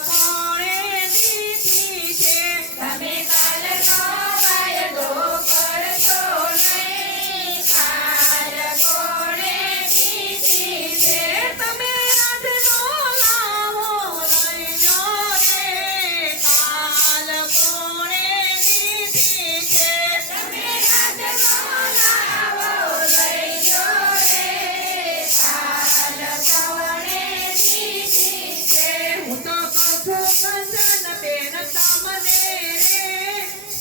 કોણે દીધી છે? તમે કાલનો વાયદો કરશો નહીં, કાલ કોણે દીધી છે? તમે આજનો લાવો લઈ લો રે, કાલ કોણે દીધી છે? તમે આજનો લાવો લઈ લો રે, કાલ કોણે દીધી છે? હું તો કહું છું કંચન બેન તમને રે,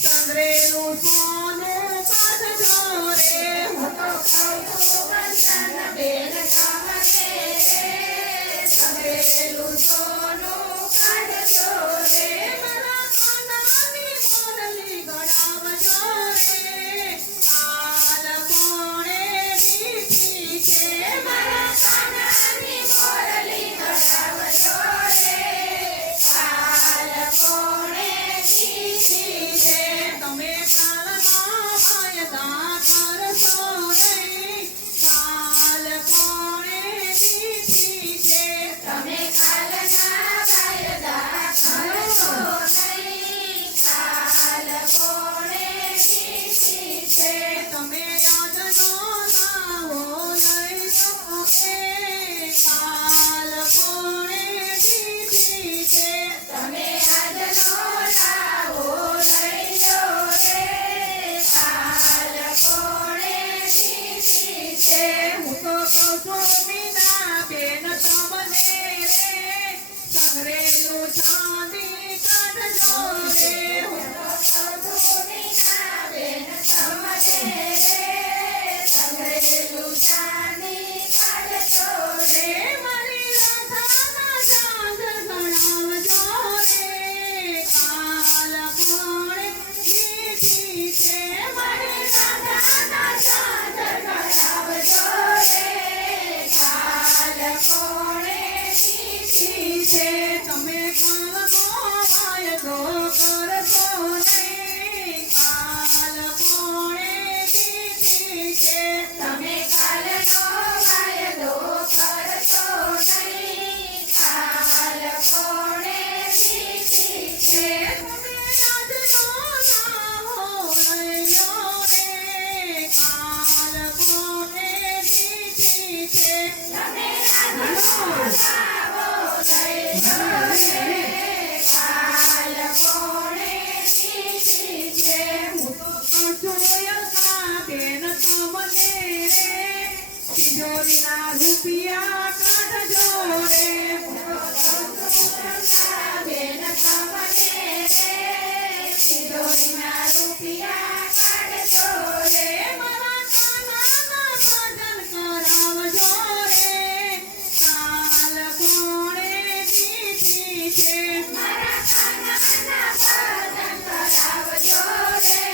સંગ્રેલું સોનું કાઢજો રે. હું તો બેન તમને રે, સંગ્રેલું સોનું કાઢજો રે. મારા કાનાની મોરલી ગણાવજો રે, કાલ કોણે દીધી છે? મારા કાનાની મોરલી ગણાવજો રે, કાલ કોણે દીધી છે? તમે કાલના વાયદા કરશો નહીં, કાલ કોણે દીધી છે? તમે કાલના વાયદા કરશો નહીં, કાલ કોણે દીધી છે? તમે આજનો લાવો લઈ લો કે, કાલ કોણે દીધી છે? તમે આજનો લાવો લઈ લો રે, કાલ કોણે દીધી છે? હું તો કહું છું મીના બેન તમને રે, સંગ્રેલું ચાંદી કાઢજો રે. હું તો બેન તમને રે, સંગ્રેલું ચાંદી કાઢજો રે. મારી રાધાના જાંઘ ગણાવજો રે, કાલ કોણે દીધી છે? મારી રાધાના ચાંદ ગણાવજો રે, કાલ કોણે દીધી છે? તમે કાલનો વાયદો કરશો નહીં, કાલ કોણે દીધી છે? તમે કાલનો વાયદો કરશો નહીં, કાલ કોણે દીધી છે? તમે આજનો લાવો લઈ લો રે, કાલ કોણે દીધી છે? તમે આજનો લાવો લઈ લો રે, કાલ કોણે દીધી છે? હું તો કહું છું યલકા બેન તમને રે, તિજોરીના રૂપિયા કાઢજો રે. હું તો બેન તમને રે, તિજોરીના રૂપિયા કાઢજો રે. મારા કાનાના ભજન કરાવજો રે, કાલ કોણે દીધી છે? મારા કાનાના ભજન કરાવજો રે,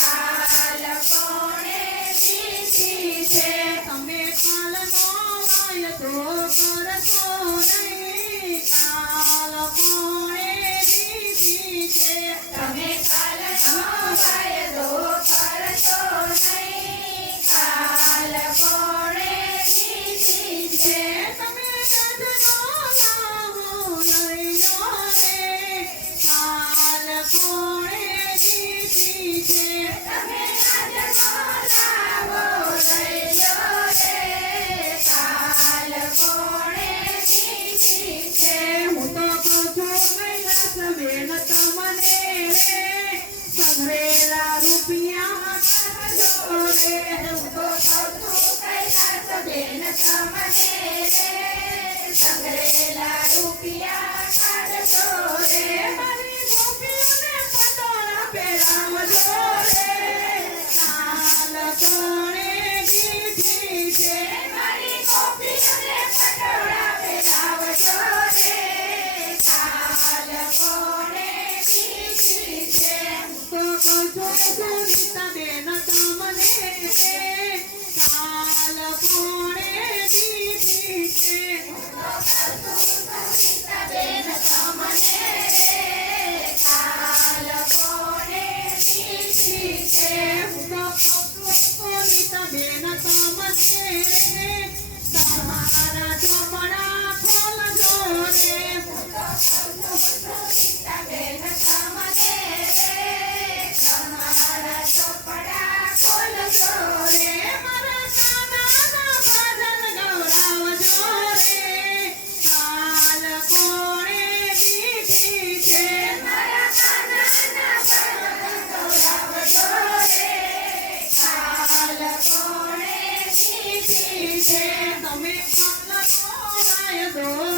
કાલ કોણે દીધી છે? તમે કાલનો વાયદો કરશો નહીં, કાલ કોણે દીધી છે? તમે કાલનો વાયદો કરશો નહીં, કાલ કોણે દીધી છે? તમે આજનો લાવો લઈ લો રે, કાલ કોણે દીધી છે? તમે આજનો લાવો લઈ લો રે, કાલ કોણે દીધી છે? હું તો કહું છું કૈલાસ બેન તમને રે, સંગ્રેલા રૂપિયા કાઢજો રે. હું તો કૈલાસ બેન તમને રે, સંગ્રેલા રૂપિયા કાઢજો રે. મારી ગોપીઓને પટોળા પહેરાવજો રે, કાલ કોણે દીધી છે? મારી ગોપીઓને પટોળા પહેરાવજો રે, કાલ કોણે દીધી છે? તો કહું છું સુનીતા બેન તમને રે, કાલ કોણે દીધી છે? બેન તમને રે, કાલ કોણે દીધી છે? હું તો કહું છું સુનીતા બેન તમને રે, તમારા ચોપડા ખોલજો રે. દો